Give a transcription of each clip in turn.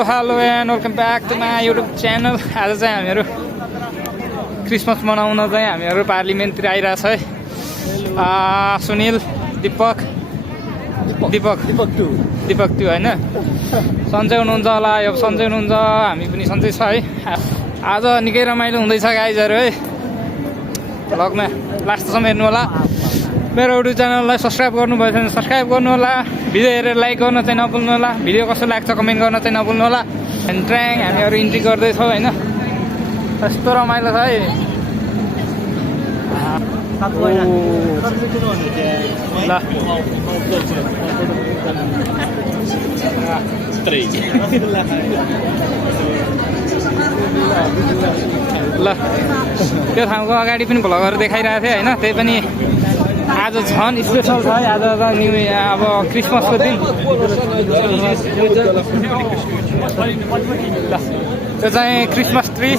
Hello and welcome back to my YouTube channel. आज चाहिँ हामीहरू क्रिसमस मनाउन चाहिँ हामीहरू पार्लिमेन्टतिर आइरहेछ है। सुनिल, दिपक टु होइन, सन्चै हुनुहुन्छ होला? यो सन्चै हुनुहुन्छ, हामी पनि सन्चै छ है। आज निकै रमाइलो हुँदैछ गाइजहरू है। भ्लगमा लास्टसम्म हेर्नु होला। मेरो युट्युब च्यानललाई सब्सक्राइब गर्नुभएछ भने सब्सक्राइब गर्नु होला। भिडियो हेरेर लाइक गर्न चाहिँ नभुल्नु होला। भिडियो कस्तो लाग्छ कमेन्ट गर्न चाहिँ नभुल्नु होला। एन्ड ट्र्याङ हामीहरू इन्ट्री गर्दैछौँ होइन। यस्तो रमाइलो छ है। ल त्यो ठाउँको अगाडि पनि भ्लगहरू देखाइरहेको थिएँ होइन। त्यही पनि आज झन् स्पेसल छ है। आज त न्यु अब क्रिसमसको दिन। त्यो चाहिँ क्रिसमस ट्री।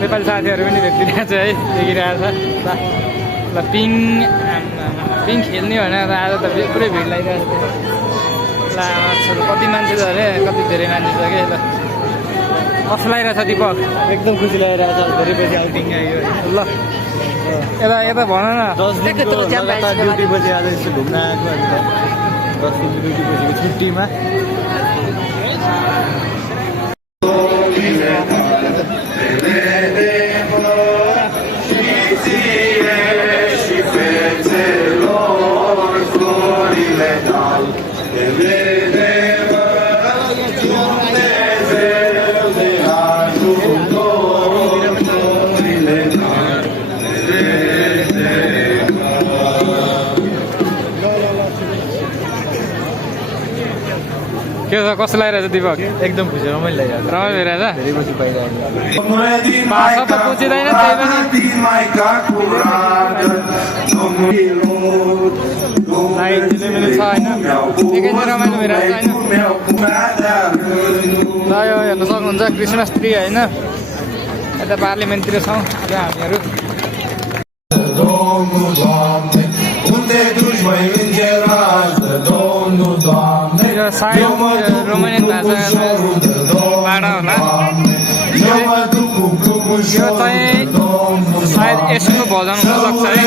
नेपाली साथीहरू पनि भेटिरहेको छ है, देखिरहेको छ। ल पिङ खेल्ने भनेर आज त पुरै भिड लागिरहेको छ। ल कति मान्छे छ अरे, कति धेरै मान्छे छ कि। ल कस्तो लागिरहेछ दिपक? एकदम खुसी लागिरहेछ। धेरै पछि आउटिङ आयो। ल यता भन न। 10 दिनको लगातार ड्युटी पछि आज यसो घुम्न आएको हामी त। 10 दिनको ड्युटी पछिको छुट्टीमा के छ, कस्तो लागिरहेछ दिपक? एकदम खुसी रमाइलो लागिरहेछ। रमाइलो भइरहेछ। धेरै पछि पाइरहेको भाषा त बुझिँदैन त्यही पनि। लाइट झिलिमिली छ होइन, निकै नै रमाइलो भइरहेछ होइन। ल यो हेर्न सक्नुहुन्छ क्रिसमस ट्री होइन। यता पार्लिमेन्टतिर छौँ आज हामीहरू। यो सायद रोमानियन भाषाबाट होला। यो चाहिँ सायद यसको भजन हुनसक्छ है।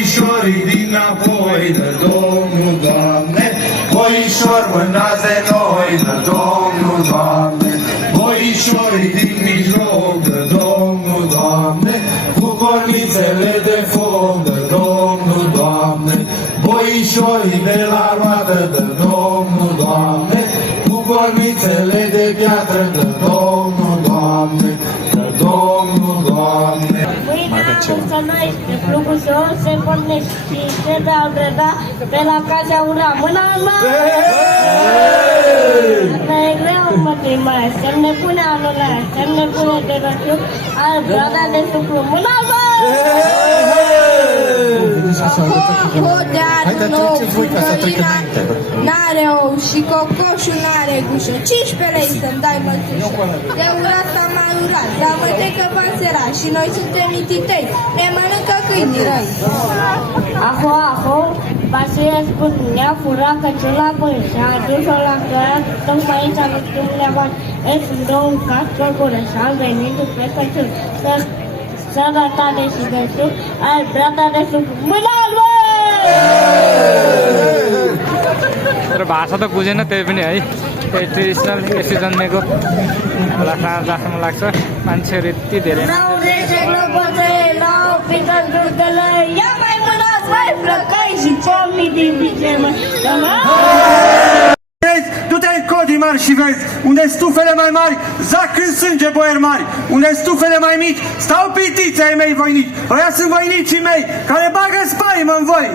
Voișorii dinapoi de Domnul, Doamne, voișor mânați noi de Domnul, Doamne, voișorii din mijloc de Domnul, Doamne, cu cornițele de foc de Domnul, Doamne, voișorii de la roată de Domnul, Doamne, cu cornițele de piatră de Domnul, Doamne, de Domnul, Doamne. Să noi lucrușor se pornește și se dau dreda pe la casa ura mâna în mână. Asta e greu, mă, mai să ne pune anul ăla, să ne pune de răciut, al brada de sucru mâna în mână. Hodeatul nou, Florina n-are ou și cocoșul n-are gușă. 15 lei să-mi dai mătușă. De urat s-am mai urat, la mătecă v-am serat și noi suntem mititei, ne mănâncă câinii răi. Aho, Vasile spus, ne-a furat căciula până și-a adus-o la cărat, tocmai aici am undeva, sunt două cască gură și am venit pe căciul. Sănătate și de suc, al brata de suc, mâna lui! तर भाषा त बुझेन त्यही पनि है। त्यही traditional यसो जन्मेको होला जस्तो लाग्छ। मान्छेहरू यति धेरै Tu te-ai codii mari și vezi, unde stufele mai mari zac în sânge boieri mari, unde stufele mai mici stau pitiți ai mei voinici. Ăia sunt voinicii mei care bagă spaimă în voi.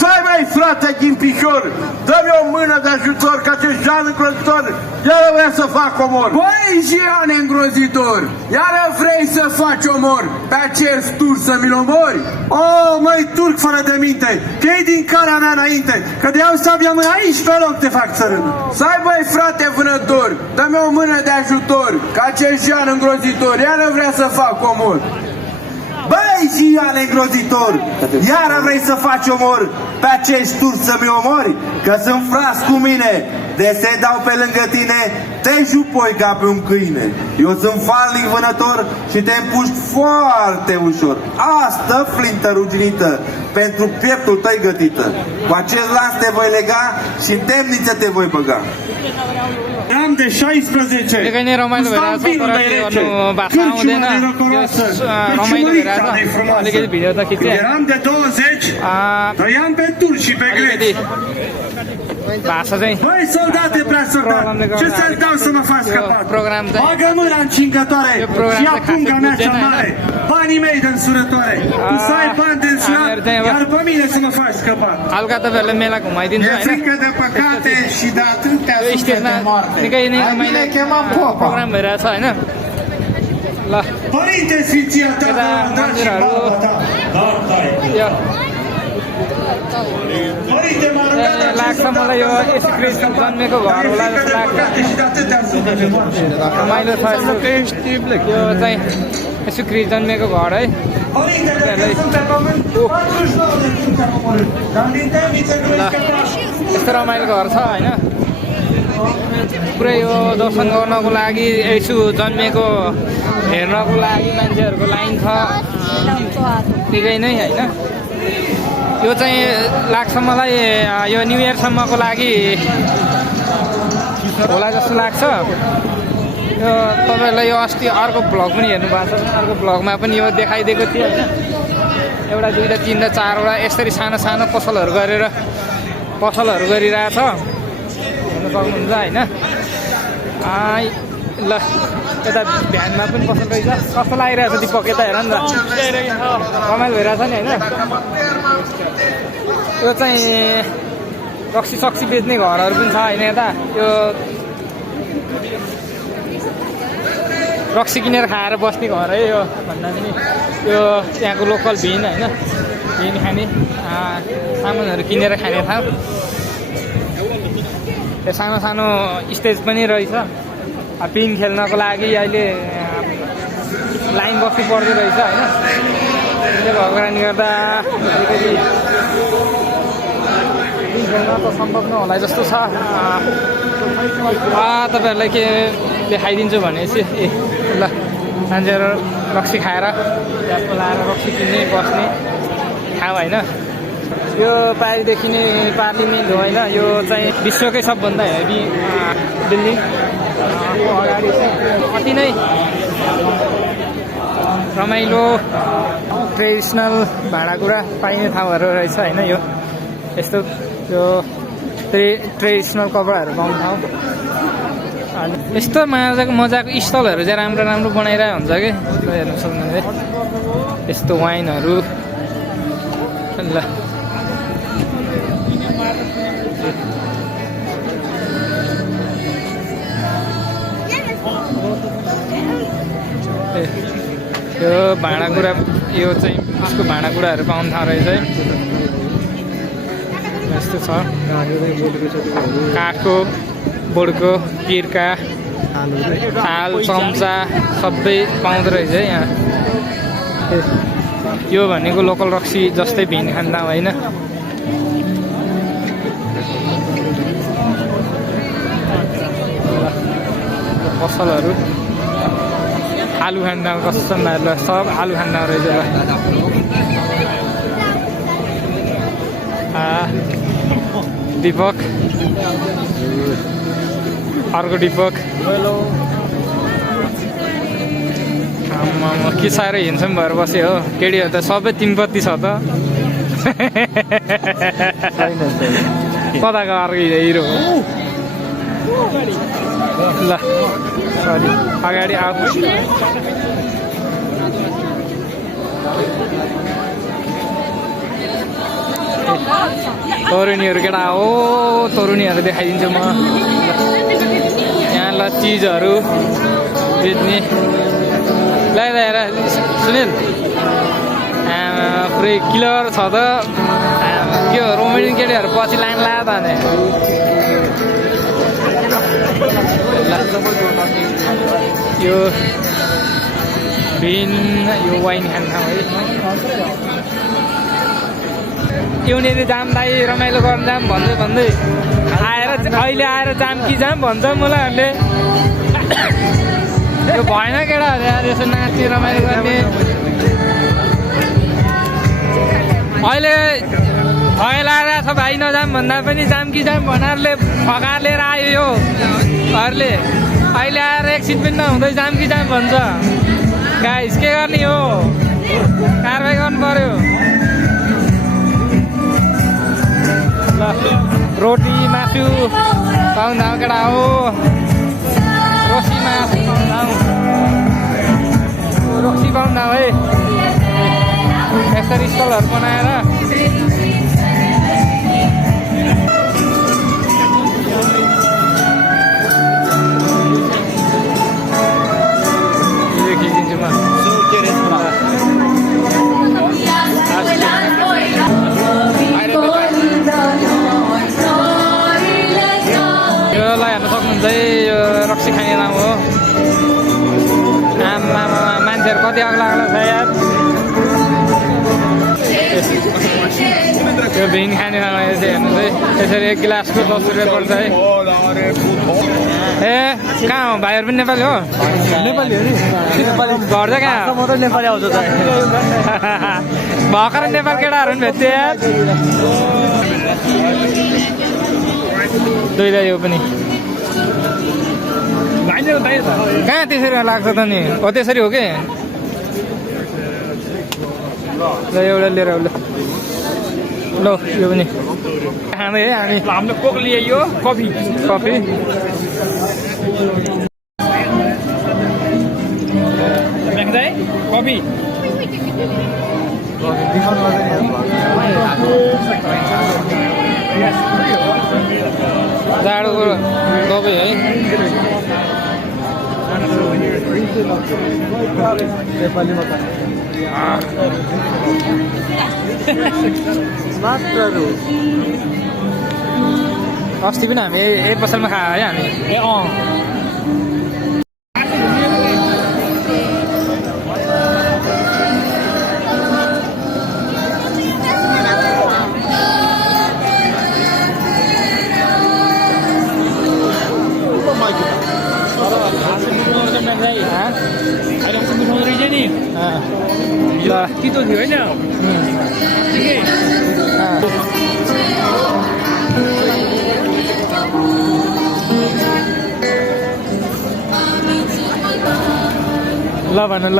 Stai mai, frate Ghimpișor, dă-mi o mână de ajutor, că acest Jean îngrozitor iară vrea să fac omor. Băi, Jean îngrozitor, iară vrei să faci omor pe acest tur să mi-l omori? Oh, măi, turc fără de minte, că e din cara mea înainte, că de iau sabia mâna aici pe loc te fac țărână. Stai, băi, frate vânător, dă-mi o mână de ajutor, că acest Jean îngrozitor iară vrea să fac omor. Băi, Jean îngrozitor, iară vrei să faci omor pe acești turci să-mi omori? Că sunt fras cu mine, de se dau pe lângă tine, te jupoi ca pe un câine. Eu sunt falnic vânător și te împuști foarte ușor. Asta flintă ruginită, pentru pieptul tău gătită. Cu acest las te voi lega și în temniță te voi băga. Am de 16. Niकै रमाइलो भइरहेछ तर के गर्नु भाषा आउँदैन रमाइलो भइरहेछ अलिकति भिडियो त खिच्ने Eram de 20, trăiam pe turci și pe greci. भाषा चाहिँ Băi, soldate prea soldat, ce să-ți dau să mă faci scăpat? program चाहिँ Bagă mâna încingătoare și ia punga mea cea mare, banii mei de însurătoare. Tu să ai bani de însurat, iar pe mine să mă faci scăpat. हल्का तपाईँहरूलाई मेला घुमाइदिन्छु E होइन frică de păcate și de atâtea यो suflete स्टेजमा moarte. निकै नै Mai bine chemam popa. Programme भइरहेछ होइन ल Părinte Sfinția ta, यता da, și मन्दिरहरू baba ta. यो Părinte, m-a rugat ए, लाग्छ मलाई यो यसो क्रिस्ट जन्मेको घर होला जस्तो लाग्छ și de atâtea suflete moarte. रमाइलो छ यो चाहिँ यसो क्रिस्ट जन्मेको घर है Părinte, de când sunt pe pământ, 49 de minute am omorât. Dar din temniță nu ești scăpat. यस्तो रमाइलो घर छ होइन पुरै यो दर्शन गर्नको लागि यसो जन्मेको हेर्नको लागि मान्छेहरूको लाइन छ निकै नै होइन यो चाहिँ लाग्छ मलाई यो न्यु इयरसम्मको लागि होला जस्तो लाग्छ यो तपाईँहरूलाई यो अस्ति अर्को भ्लग पनि हेर्नु भएको छ अर्को भ्लगमा पनि यो देखाइदिएको थियो होइन एउटा दुईवटा तिनवटा चारवटा यसरी सानो सानो पसलहरू गरेर पसलहरू गरिरहेछ हेर्नु सक्नुहुन्छ होइन ल यता भ्यानमा पनि पसल रहेछ कस्तो लागिरहेछ दिपक यता हेर नि त रमाइलो भइरहेछ नि होइन यो चाहिँ रक्सी सक्सी बेच्ने घरहरू पनि छ होइन यता यो रक्सी किनेर खाएर बस्ने घर है यो भन्दा पनि यो त्यहाँको लोकल भिन होइन भिन खाने सामानहरू किनेर खाने ठाउँ त्यो सानो सानो स्टेज पनि रहेछ पिङ खेल्नको लागि अहिले लाइन बस्नु पर्दो रहेछ होइन त्यसले भएको कारणले गर्दा अलिकति पिङ खेल्न त सम्भव नहोला जस्तो छ तपाईँहरूलाई के देखाइदिन्छु भनेपछि ए ल मान्छेहरू रक्सी खाएर त्यहाँ बोलाएर रक्सी किन्ने बस्ने ठाउँ होइन यो पारिदेखि नै पार्लिमेन्ट हो होइन यो चाहिँ विश्वकै सबभन्दा हेभी बिल्डिङ अगाडि अति नै रमाइलो ट्रेडिसनल भाँडाकुँडा पाइने ठाउँहरू रहेछ होइन यो यस्तो यो ट्रेडिसनल कपडाहरू पाउने ठाउँ यस्तो मजाको स्टलहरू चाहिँ राम्रो राम्रो बनाइरहेको हुन्छ कि हेर्नु सक्नुहुन्छ यस्तो वाइनहरू ल यो भाँडाकुँडा यो चाहिँ उसको भाँडाकुँडाहरू पाउने ठाउँ रहेछ है यस्तो छ काठको बोर्डको पिर्का थाल चम्चा सबै पाउँदो रहेछ है यहाँ यो भनेको लोकल रक्सी जस्तै भिन खान्दा होइन पसलहरू आलु खान्दा कस्तो ल सब आलु खान्दा रहेछ दीपक अर्को दीपक के साह्रो हिँड्छौँ भएर बस्यो हो केटीहरू त सबै तिनपत्ती छ त कताको अर्को हिरो हो ल सरी अगाडि आऊ तरुनीहरू केटा हो तरुनीहरू देखाइदिन्छु म यहाँ ल चिजहरू बेच्ने ल्याएर सुनिल पुरै किलर छ त के हो रोमेनियन केटीहरू पछि लाइन लायो त अनि यो भिन यो वाइन खाने ठाउँ है यहाँनिर जाम दाइ रमाइलो गर्न जाम भन्दै भन्दै आएर अहिले आएर जाम कि जाम भन्छ मलाईहरूले यो भएन केटाहरू यार यसो नाच्ने रमाइलो गर्ने अहिले लाएर छ भाइ नजाम भन्दा पनि जाम कि जाम भनेरले फकाएर लिएर आयो यो घरले अहिले आएर एकछिन पनि नहुँदै जाम कि जाम भन्छ गाइस के गर्ने हो कारवाही गर्नु पर्यो ल रोटी मासु पाउँदा केटा हो रोसी मासु रोक्सी पाउँदा है यसरी स्टलहरू बनाएर खिचिदिन्छु म हेर्न सक्नुहुन्छ है यो रक्सी खाने ठाउँ हो आमा मान्छेहरू कति अग्ला छ यार यो भिन खाने ठाउँ चाहिँ हेर्नुहोस् है यसरी 1 गिलासको 10 रुपियाँ पर्छ है ए कहाँ हो भाइहरू पनि नेपाली हो नेपाली हो नि घर चाहिँ कहाँ मात्रै नेपाली आउँछ त भर्खर नेपाल केटाहरू पनि भेट्थ्यो यार दुईलाई यो पनि कहाँ त्यसरी लाग्छ त नि हो त्यसरी हो कि ल एउटा लिएर ल ल यो पनि खाँदै है हामी हामीले कोक ल्यायो कफी कफी कफी जाडोको दबाई है अस्ति पनि हामी एक पसलमा खायो है हामी तितो थियो होइन ल भन ल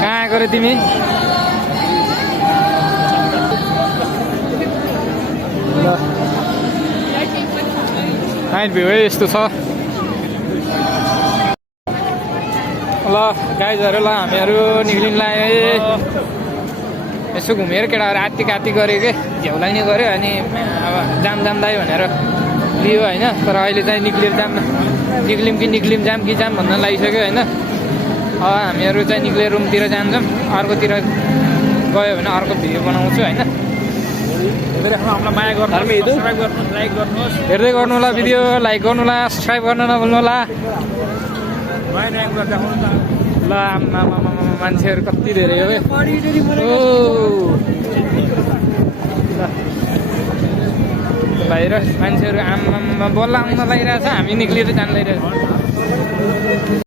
कहाँ आएको रे तिमी ल नाइट भ्यू है यस्तो छ ल गाइजहरू ल हामीहरू निक्लिनु लाग्यो है यसो घुमेर केटाहरू आत्तिक गऱ्यो कि झ्याउलाई नै गऱ्यो अनि अब जाम दाइ भनेर लियो होइन तर अहिले चाहिँ निक्लिम जाम कि जाम भन्न लागिसक्यो होइन अब हामीहरू चाहिँ निक्लेर रुमतिर जान्छौँ अर्कोतिर गयो भने अर्को भिडियो बनाउँछु होइन हेर्दै गर्नु होला भिडियो लाइक गर्नु होला सब्सक्राइब गर्न नभुल्नु होला ल आमा मान्छेहरू कति धेरै हो बाहिर मान्छेहरू आमा बल्ल आउन लागिरहेछ हामी निक्लिएर जान लागिरहेछ